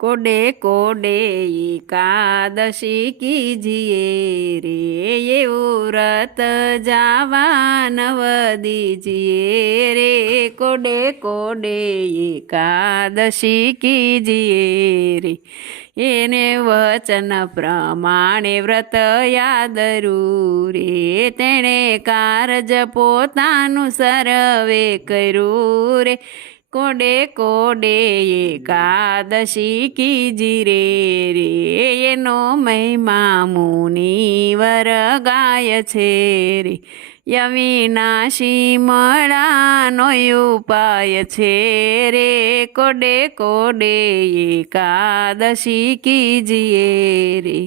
कोडे कोडे एकादशी कीजिए रे, ये व्रत जावा नव दीजिए रे। कोडे कोडे एकादशी कीजिए रे, એને વચન પ્રમાણે વ્રત યાદરું રે, તેણે કારજ પોતાનું સર્વે કર્યું રે। કોડે કોડે એકાદશી કીજી રે, એનો મહિમા મુનિવર ગાય છે રે। અવિનાશી મળાનો ઉપાય છે રે, કોડે કોડે એકાદશી કીજીએ રે।